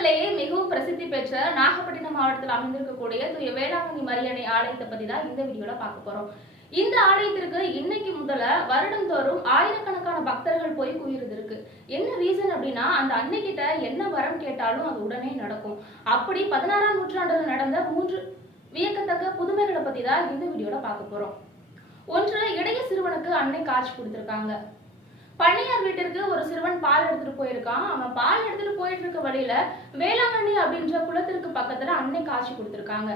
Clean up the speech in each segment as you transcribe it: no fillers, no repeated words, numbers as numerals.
தமிழ்நாட்டிலேயே மிகவும் பிரசித்தி பெற்ற நாகப்பட்டினம் மாவட்டத்தில் அமைந்திருக்கக்கூடிய தூய வேளாங்கண்ணி மரியணை ஆலயத்தை பத்தி தான் இந்த வீடியோல பார்க்க போறோம். இந்த ஆலயத்திற்கு இன்னைக்கு முதல்ல வருடந்தோறும் ஆயிரக்கணக்கான பக்தர்கள் போய் குவியறது இருக்கு. என்ன ரீசன் அப்படின்னா, அந்த அன்னை கிட்ட என்ன வரம் கேட்டாலும் அது உடனே நடக்கும். அப்படி 16ஆம் நூற்றாண்டுல நடந்த 3 வியக்கத்தக்க புதுமைகளை பத்தி தான் இந்த வீடியோல பார்க்க போறோம். ஒன்று, இடைய சிறுவனுக்கு அன்னை காட்சி கொடுத்திருக்காங்க. பண்ணையார் வீட்டிற்கு ஒரு சிறுவன் பால் எடுத்துட்டு போயிருக்கான். அவன் பால் எடுத்துட்டு போயிட்டு இருக்க வழியில வேளாங்கண்ணி அப்படின்ற குளத்திற்கு பக்கத்துல அன்னை காட்சி கொடுத்திருக்காங்க.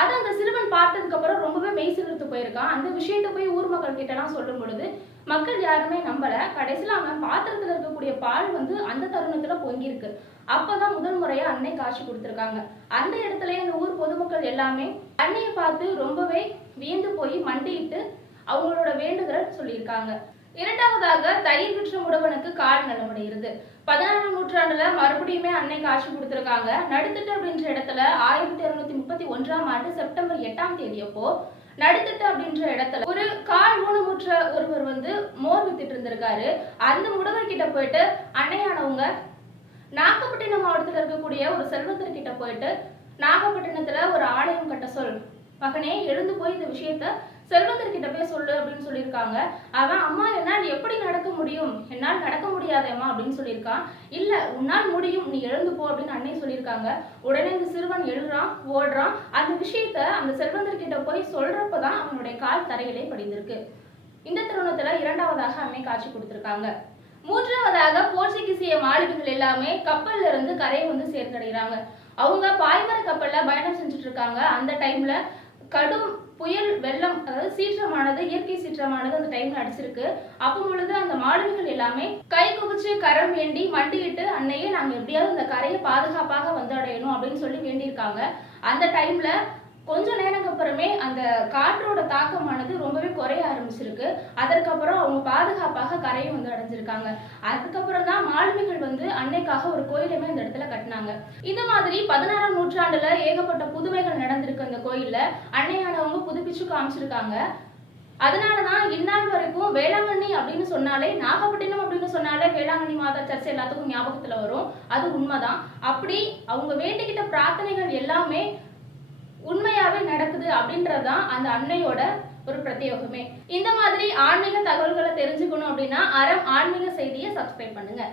அது அந்த சிறுவன் பார்த்ததுக்கு அப்புறம் ரொம்பவே மெய் சிலிர்த்து போயிருக்கான். அந்த விஷயத்தை போய் ஊர் மக்கள் கிட்ட எல்லாம் சொல்லும் பொழுது மக்கள் யாருமே நம்பல. கடைசியில அவன் பாத்திரத்துல இருக்கக்கூடிய பால் அந்த தருணத்துல பொங்கிருக்கு. அப்பதான் முதல் முறையா அன்னை காட்சி கொடுத்திருக்காங்க. அந்த இடத்துல இந்த ஊர் பொதுமக்கள் எல்லாமே அன்னையை பார்த்து ரொம்பவே வியந்து போய் மண்டியிட்டு அவங்களோட வேண்டுதல் சொல்லியிருக்காங்க. இரண்டாவதாக, தயிர் விற்ற முடவனுக்கு கால் நலமடைகிறது. 16ஆம் நூற்றாண்டுல மறுபடியுமே அன்னை காட்சி கொடுத்திருக்காங்க. நடுத்திட்டு அப்படின்ற இடத்துல 1231ஆம் ஆண்டு செப்டம்பர் 8ஆம் தேதி அப்போ நடுத்திட்டு அப்படின்ற இடத்துல ஒரு கால் ஊனமுற்ற ஒருவர் மோர் வித்துட்டு இருந்திருக்காரு. அந்த முடவர் கிட்ட போயிட்டு அன்னையானவங்க நாகப்பட்டினம் மாவட்டத்தில் இருக்கக்கூடிய ஒரு செல்வந்தர் கிட்ட போயிட்டு, நாகப்பட்டினத்துல ஒரு ஆலயம் கட்ட சொல் மகனே, எழுந்து போய் இந்த விஷயத்த செல்வந்தர் கிட்ட போய் சொல்லு அப்படின்னு சொல்லியிருக்காங்க. அவன், அம்மா என்னால் எப்படி நடக்க முடியும், என்னால் நடக்க முடியாதேம்மா அப்படின்னு சொல்லியிருக்கான். இல்ல, உன்னால் முடியும், நீ எழுந்து போ அப்படின்னு அன்னை சொல்லியிருக்காங்க. உடனே இந்த சிறுவன் எழுறான், ஓடுறான். அந்த விஷயத்த அந்த செல்வந்தர் கிட்ட போய் சொல்றப்பதான் அவனுடைய கால் தரையிலே படிந்திருக்கு. இந்த தருணத்துல இரண்டாவதாக அன்னை காட்சி கொடுத்திருக்காங்க. மூன்றாவதாக, போர்ச்சுகீசிய மாலுமிகள் எல்லாமே கப்பல்ல இருந்து கரையை சேர்ந்தடைகிறாங்க. அவங்க பாய்மர கப்பல்ல பயணம் செஞ்சுட்டு இருக்காங்க. அந்த டைம்ல கடும் புயல் வெள்ளம், அதாவது சீற்றமானது, இயற்கை சீற்றமானது அந்த டைம்ல அடிச்சிருக்கு. அப்போ பொழுது அந்த மாலுமிகள் எல்லாமே கை குவிச்சு கரம் வேண்டி மண்டிட்டு, அன்னையே நாங்க எப்படியாவது இந்த கரையை பாதுகாப்பாக அடையணும் அப்படின்னு சொல்லி வேண்டியிருக்காங்க. அந்த டைம்ல கொஞ்ச நேரம் அப்புறமே அந்த காற்றோட தாக்கமானது ரொம்பவே குறைய ஆரம்பிச்சிருக்கு. அதற்கப்புறம் அவங்க பாதுகாப்பாக கரையை அடைஞ்சிருக்காங்க. அதுக்கப்புறம் தான் மாலுமிகள் அன்னைக்காக ஒரு கோயிலுமே அந்த இடத்துல கட்டினாங்க. இந்த மாதிரி 16ஆம் நூற்றாண்டுல ஏகப்பட்ட புதுமைகள் நடந்திருக்கு. அந்த கோயில்ல அன்னையானவங்க புதுப்பிச்சு காமிச்சிருக்காங்க. அதனாலதான் இந்நாள் வரைக்கும் வேளாங்கண்ணி அப்படின்னு சொன்னாலே, நாகப்பட்டினம் அப்படின்னு சொன்னாலே வேளாங்கண்ணி மாதா சர்ச் எல்லாத்துக்கும் ஞாபகத்துல வரும். அது உண்மைதான். அப்படி அவங்க வேண்டிக்கிட்ட பிரார்த்தனைகள் எல்லாமே உண்மையாவே நடக்குது அப்படின்றதுதான் அந்த அன்னையோட ஒரு பிரத்யேகமே. இந்த மாதிரி ஆன்மீக தகவல்களை தெரிஞ்சுக்கணும் அப்படின்னா அறம் ஆன்மீக செய்தியை சப்ஸ்கிரைப் பண்ணுங்க.